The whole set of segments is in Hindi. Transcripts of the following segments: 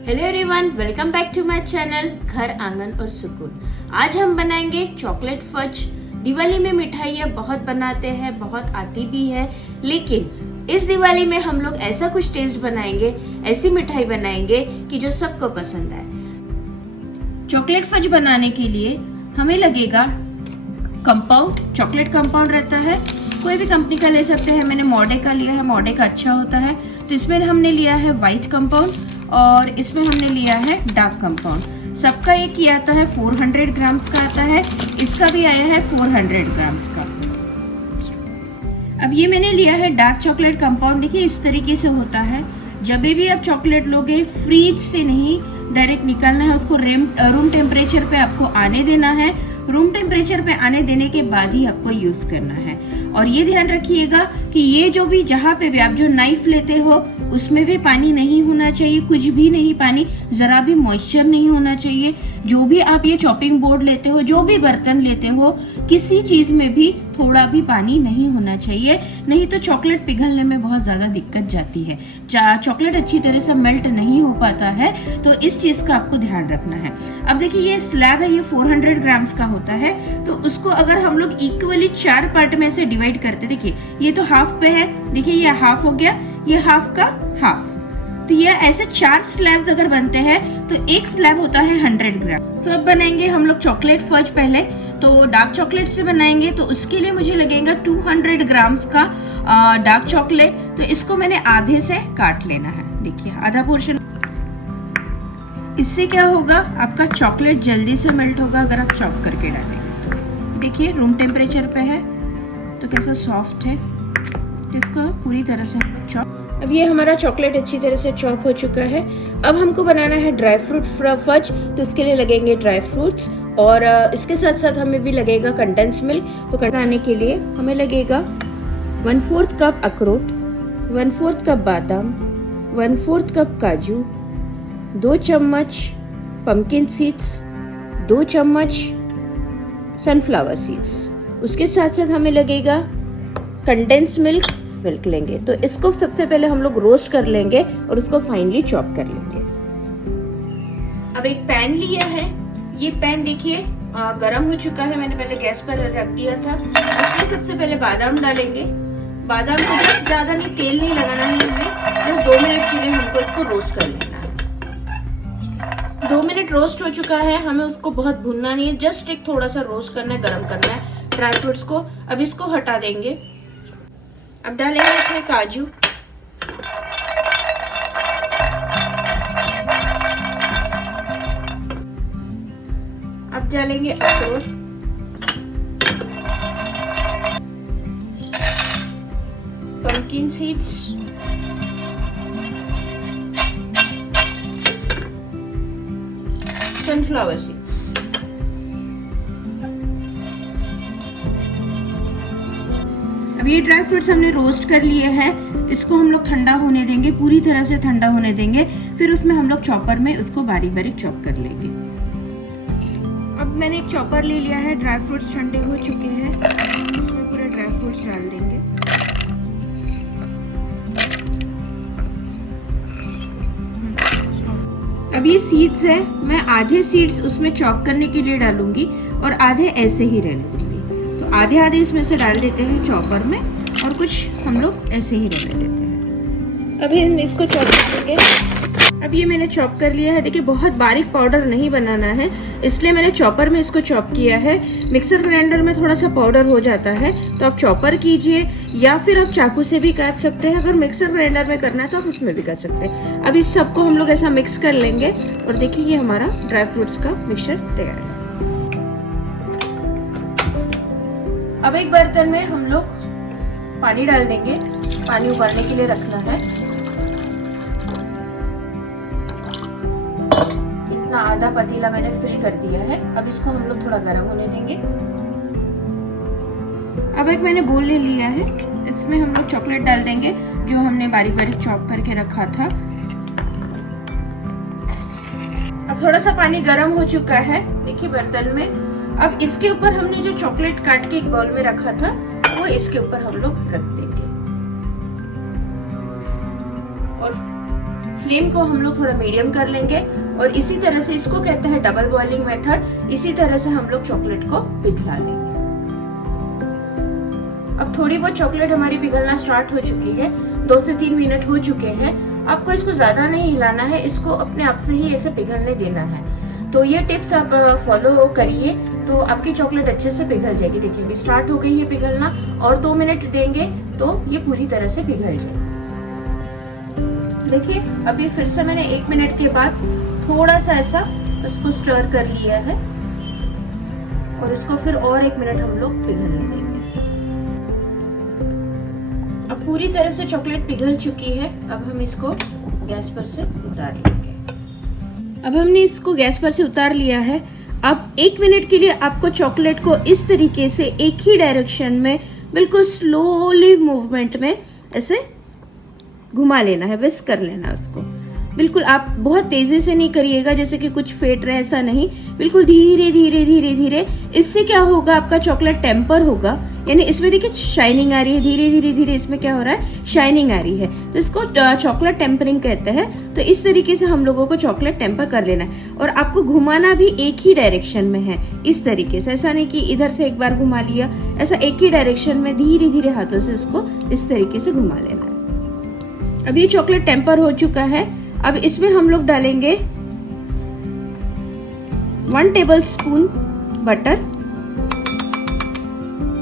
Hello everyone, welcome back to my channel घर आंगन और सुकून। आज हम बनाएंगे चॉकलेट फज। दिवाली में मिठाइयाँ बहुत बनाते हैं, बहुत आती भी है, लेकिन इस दिवाली में हम लोग ऐसा कुछ टेस्ट बनाएंगे, ऐसी मिठाई बनाएंगे कि जो सबको पसंद आए। चॉकलेट फज बनाने के लिए हमें लगेगा कंपाउंड। चॉकलेट कंपाउंड रहता है, कोई भी कंपनी का ले सकते हैं। मैंने मॉडे का लिया है, मॉडे का अच्छा होता है। तो इसमें हमने लिया है व्हाइट कंपाउंड और इसमें हमने लिया है डार्क कंपाउंड। सबका एक ये आता है 400 ग्राम्स का आता है, इसका भी आया है 400 ग्राम्स का। अब ये मैंने लिया है डार्क चॉकलेट कंपाउंड। देखिए इस तरीके से होता है। जब भी आप चॉकलेट लोगे, फ्रीज से नहीं डायरेक्ट निकालना है, उसको रूम टेम्परेचर पे आपको आने देना है। रूम टेम्परेचर पे आने देने के बाद ही आपको यूज करना है। और ये ध्यान रखिएगा कि ये जो भी जहाँ पे भी आप जो नाइफ लेते हो उसमें भी पानी नहीं होना चाहिए, कुछ भी नहीं, पानी जरा भी मॉइस्चर नहीं होना चाहिए। जो भी आप ये चॉपिंग बोर्ड लेते हो, जो भी बर्तन लेते हो, किसी चीज में भी थोड़ा भी पानी नहीं होना चाहिए, नहीं तो चॉकलेट पिघलने में बहुत ज्यादा दिक्कत जाती है। चॉकलेट अच्छी तरह से मेल्ट नहीं हो पाता है, तो इस चीज का आपको ध्यान रखना है। अब देखिए ये स्लैब है, ये 400 ग्राम्स का होता है, तो उसको अगर हम लोग इक्वली 4 पार्ट में से डिवाइड करते, देखिए ये तो हाफ पे है, देखिए ये हाफ हो गया, ये हाफ का हाफ, तो ये ऐसे 4 स्लैब्स अगर बनते हैं तो एक स्लैब होता है 100 ग्राम। सो अब बनाएंगे हम लोग चॉकलेट फज। पहले तो डार्क चॉकलेट से बनाएंगे, तो उसके लिए मुझे लगेगा 200 ग्राम्स का डार्क चॉकलेट। तो इसको मैंने आधे से काट लेना है, देखिए आधा पोर्शन। इससे क्या होगा, आपका चॉकलेट जल्दी से मेल्ट होगा अगर आप चॉप करके डालेंगे तो। देखिए रूम टेम्परेचर पे है तो कैसा सॉफ्ट है, इसको पूरी तरह से चॉप। अब ये हमारा चॉकलेट अच्छी तरह से चॉप हो चुका है। अब हमको बनाना है ड्राई फ्रूट फज, तो इसके लिए लगेंगे ड्राई फ्रूट्स और इसके साथ साथ हमें भी लगेगा कंडेंस मिल्क। तो बनाने के लिए हमें लगेगा 1/4 कप अखरोट, 1/4 कप बादाम, 1/4 कप काजू, 2 चम्मच पम्पकिन सीड्स, 2 चम्मच सनफ्लावर सीड्स। उसके साथ साथ हमें लगेगा कंडेंस मिल्क लेंगे। तो इसको सबसे पहले हम लोग रोस्ट कर लेंगे और उसको फाइनली चॉप कर लेंगे। अब एक पैन लिया है, ये पैन देखिए गरम हो चुका है, मैंने पहले गैस पर रख दिया था। इसमें सबसे पहले बादाम डालेंगे। बादाम को बस ज्यादा नहीं, तेल नहीं लगाना है हमें, बस 2 मिनट के लिए हमको इसको रोस्ट कर लेना है। 2 मिनट रोस्ट हो चुका है, हमें उसको बहुत भूनना नहीं है, जस्ट एक थोड़ा सा रोस्ट करना है, गरम करना है ड्राई फ्रूट्स को। अब इसको हटा देंगे। अब डालेंगे इसमें काजू, अब डालेंगे अखरोट, पम्पकिन सीड्स, सनफ्लावर सीड्स। अब ये ड्राई फ्रूट्स हमने रोस्ट कर लिए हैं, इसको हम लोग ठंडा होने देंगे, पूरी तरह से ठंडा होने देंगे। फिर उसमें हम लोग चॉपर में उसको बारीक बारीक चॉप कर लेंगे। अब मैंने एक चॉपर ले लिया है, ड्राई फ्रूट्स ठंडे हो चुके हैं, इसमें पूरे ड्राई फ्रूट्स डाल देंगे। अब ये सीड्स है, मैं आधे सीड्स उसमें चॉप करने के लिए डालूंगी और आधे ऐसे ही रहने दूंगी। तो आधे आधे इसमें से डाल देते हैं चॉपर में और कुछ हम लोग ऐसे ही रहने देते हैं। अभी हम इसको चॉप करेंगे। अब ये मैंने चॉप कर लिया है, देखिए बहुत बारीक पाउडर नहीं बनाना है, इसलिए मैंने चॉपर में इसको चॉप किया है। मिक्सर ग्राइंडर में थोड़ा सा पाउडर हो जाता है, तो आप चॉपर कीजिए या फिर आप चाकू से भी काट सकते हैं। अगर मिक्सर ग्राइंडर में करना है तो आप उसमें भी कर सकते हैं। अब इस सबको हम लोग ऐसा मिक्स कर लेंगे और देखिए ये हमारा ड्राई फ्रूट्स का मिक्सचर तैयार है। अब एक बर्तन में हम लोग पानी डाल देंगे, पानी उबालने के लिए रखना है। इतना आधा पतीला मैंने फिल कर दिया है। अब इसको हम लोग थोड़ा गर्म होने देंगे। अब एक मैंने बोल ले लिया है, इसमें हम लोग चॉकलेट डाल देंगे जो हमने बारीक बारीक चॉप करके रखा था। अब थोड़ा सा पानी गर्म हो चुका है, देखिए बर्तन में। अब इसके ऊपर हमने जो चॉकलेट काट के एक बाउल में रखा था वो इसके ऊपर हम लोग रख देंगे और फ्लेम को हम लोग थोड़ा मीडियम कर लेंगे और इसी तरह से, इसको कहते हैं डबल बॉइलिंग मेथड, इसी तरह से हम लोग चॉकलेट को पिघला लेंगे। अब थोड़ी बहुत चॉकलेट हमारी पिघलना स्टार्ट हो चुकी है, 2 से 3 मिनट हो चुके हैं। आपको इसको ज्यादा नहीं हिलाना है, इसको अपने आप से ही ऐसे पिघलने देना है। तो ये टिप्स आप फॉलो करिए तो आपकी चॉकलेट अच्छे से पिघल जाएगी। देखिए अभी स्टार्ट हो गई है पिघलना, और 2 मिनट देंगे तो ये पूरी तरह से पिघल जाएगी। देखिए अभी फिर से मैंने 1 मिनट के बाद थोड़ा सा ऐसा इसको स्टर कर लिया है और इसको फिर और 1 मिनट हम लोग पिघलने देंगे। अब पूरी तरह से चॉकलेट पिघल चुकी है। अब हम इसको गैस पर से उतार लेंगे। अब हमने इसको गैस पर से उतार लिया है। अब 1 मिनट के लिए आपको चॉकलेट को इस तरीके से एक ही डायरेक्शन में बिल्कुल स्लोली मूवमेंट में ऐसे घुमा लेना है, विस्क कर लेना उसको। बिल्कुल आप बहुत तेजी से नहीं करिएगा जैसे कि कुछ फेंट रहे, ऐसा नहीं, बिल्कुल धीरे धीरे धीरे धीरे। इससे क्या होगा, आपका चॉकलेट टेम्पर होगा, यानी इसमें देखिए शाइनिंग आ रही है, धीरे धीरे धीरे इसमें क्या हो रहा है, शाइनिंग आ रही है। तो इसको चॉकलेट टेम्परिंग कहते हैं। तो इस तरीके से हम लोगों को चॉकलेट टेम्पर कर लेना है और आपको घुमाना भी एक ही डायरेक्शन में है, इस तरीके से। ऐसा नहीं कि इधर से एक बार घुमा लिया, ऐसा एक ही डायरेक्शन में धीरे धीरे हाथों से इसको इस तरीके से घुमा लेना है। अब ये चॉकलेट टेम्पर हो चुका है। अब इसमें हम लोग डालेंगे 1 टेबल स्पून बटर,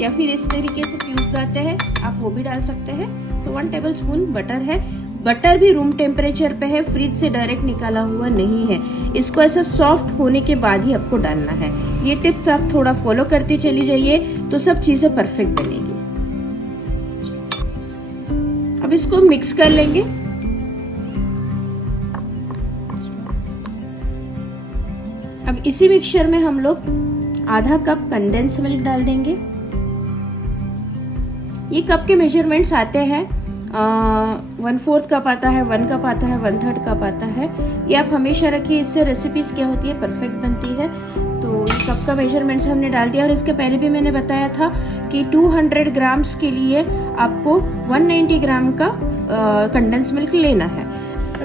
या फिर इस तरीके से क्यूब्स आते हैं, आप वो भी डाल सकते हैं। सो 1 टेबल स्पून बटर है। बटर भी रूम टेम्परेचर पे है, फ्रिज से डायरेक्ट निकाला हुआ नहीं है। इसको ऐसा सॉफ्ट होने के बाद ही आपको डालना है। ये टिप्स आप थोड़ा फॉलो करते चली जाइए तो सब चीजें परफेक्ट बनेगी। अब इसको मिक्स कर लेंगे। अब इसी मिक्सचर में हम लोग आधा कप कंडेंस मिल्क डाल देंगे। ये कप के मेजरमेंट्स आते हैं, 1/4 कप आता है, 1 कप आता है, 1/3 कप आता है। ये आप हमेशा रखिए, इससे रेसिपीज क्या होती है, परफेक्ट बनती है। तो ये कप का मेजरमेंट्स हमने डाल दिया। और इसके पहले भी मैंने बताया था कि 200 ग्राम्स के लिए आपको 190 ग्राम का कंडेंस मिल्क लेना है।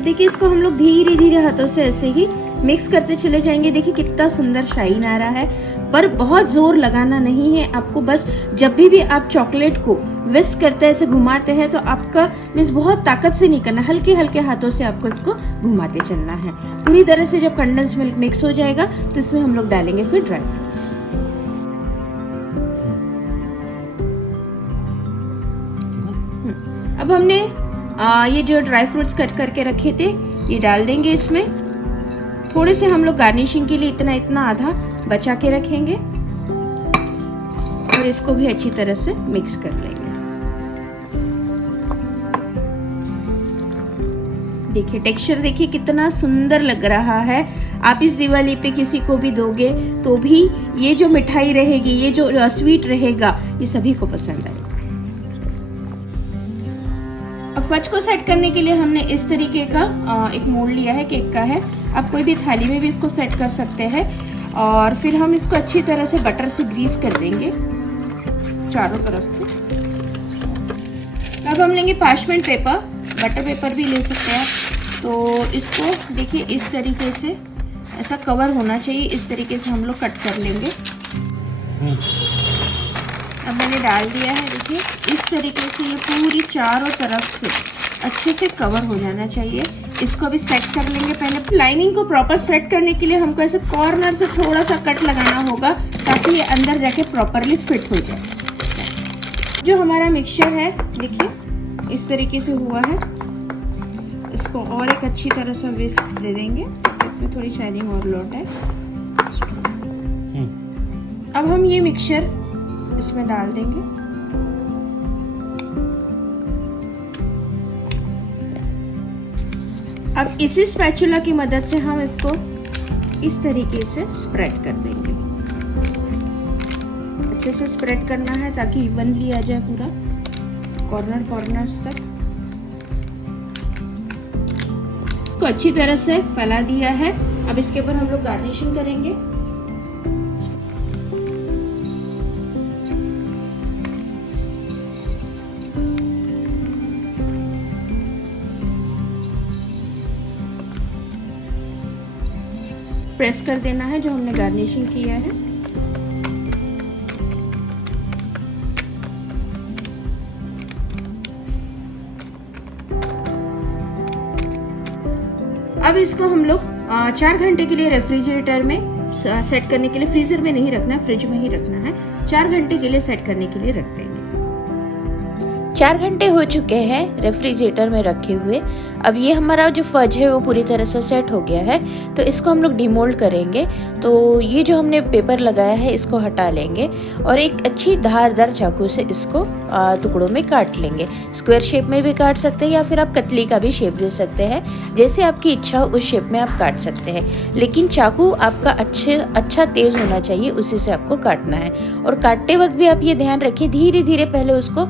देखिए इसको हम लोग धीरे धीरे हाथों से ऐसे ही मिक्स करते चले जाएंगे। देखिए कितना सुंदर शाइन आ रहा है, पर बहुत जोर लगाना नहीं है आपको। बस जब भी आप चॉकलेट को विस्क करते हैं, ऐसे घुमाते हैं, तो आपका मीन्स बहुत ताकत से नहीं करना, हल्के हल्के हाथों से आपको इसको घुमाते चलना है। पूरी तरह से जब कंडेंस मिल्क मिक्स हो जाएगा तो इसमें हम लोग डालेंगे फिर ड्राई फ्रूट्स। अब हमने ये जो ड्राई फ्रूट्स कट करके रखे थे ये डाल देंगे इसमें। थोड़े से हम लोग गार्निशिंग के लिए इतना आधा बचा के रखेंगे और इसको भी अच्छी तरह से मिक्स कर लेंगे। देखिए टेक्सचर देखिए कितना सुंदर लग रहा है। आप इस दिवाली पे किसी को भी दोगे तो भी ये जो मिठाई रहेगी, ये जो स्वीट रहेगा, ये सभी को पसंद आएगा। अब फज को सेट करने के लिए हमने इस तरीके का एक मोल्ड लिया है, केक का है। आप कोई भी थाली में भी इसको सेट कर सकते हैं। और फिर हम इसको अच्छी तरह से बटर से ग्रीस कर देंगे चारों तरफ से। अब हम लेंगे पार्चमेंट पेपर, बटर पेपर भी ले सकते हैं आप। तो इसको देखिए इस तरीके से ऐसा कवर होना चाहिए, इस तरीके से हम लोग कट कर लेंगे। अब मैंने डाल दिया है, देखिए इस तरीके से ये पूरी चारों तरफ से अच्छे से कवर हो जाना चाहिए। इसको अभी सेट कर लेंगे। पहले लाइनिंग को प्रॉपर सेट करने के लिए हमको ऐसे कॉर्नर से थोड़ा सा कट लगाना होगा ताकि ये अंदर जाके प्रॉपरली फिट हो जाए। जो हमारा मिक्सचर है देखिए इस तरीके से हुआ है। इसको और एक अच्छी तरह से विस्क दे देंगे, इसमें थोड़ी शाइनिंग और लौट है। अब हम ये मिक्सचर इसमें डाल देंगे। अब इसी स्पैचुला की मदद से हम इसको इस तरीके से स्प्रेड कर देंगे। अच्छे से स्प्रेड करना है ताकि इवनली आ जाए पूरा कॉर्नर्स तक। इसको अच्छी तरह से फैला दिया है। अब इसके ऊपर हम लोग गार्निशिंग करेंगे। प्रेस कर देना है जो हमने गार्निशिंग किया है। अब इसको हम लोग 4 घंटे के लिए रेफ्रिजरेटर में सेट करने के लिए, फ्रीजर में नहीं रखना है, फ्रिज में ही रखना है। 4 घंटे के लिए सेट करने के लिए रख देंगे। 4 घंटे हो चुके हैं रेफ्रिजरेटर में रखे हुए। अब ये हमारा जो फज है वो पूरी तरह से सेट हो गया है, तो इसको हम लोग डिमोल्ड करेंगे। तो ये जो हमने पेपर लगाया है इसको हटा लेंगे और एक अच्छी धारदार चाकू से इसको टुकड़ों में काट लेंगे। स्क्वायर शेप में भी काट सकते हैं या फिर आप कतली का भी शेप दे सकते हैं, जैसे आपकी इच्छा हो उस शेप में आप काट सकते हैं। लेकिन चाकू आपका अच्छा तेज होना चाहिए, उसी से आपको काटना है। और काटते वक्त भी आप ये ध्यान रखिए, धीरे धीरे पहले उसको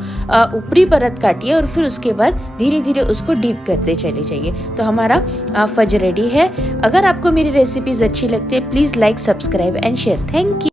ऊपरी परत काटिए और फिर उसके बाद धीरे धीरे उसको डीप करते चले जाइए। तो हमारा फज रेडी है। अगर आपको मेरी रेसिपीज अच्छी लगती है, please like, subscribe and share. Thank you.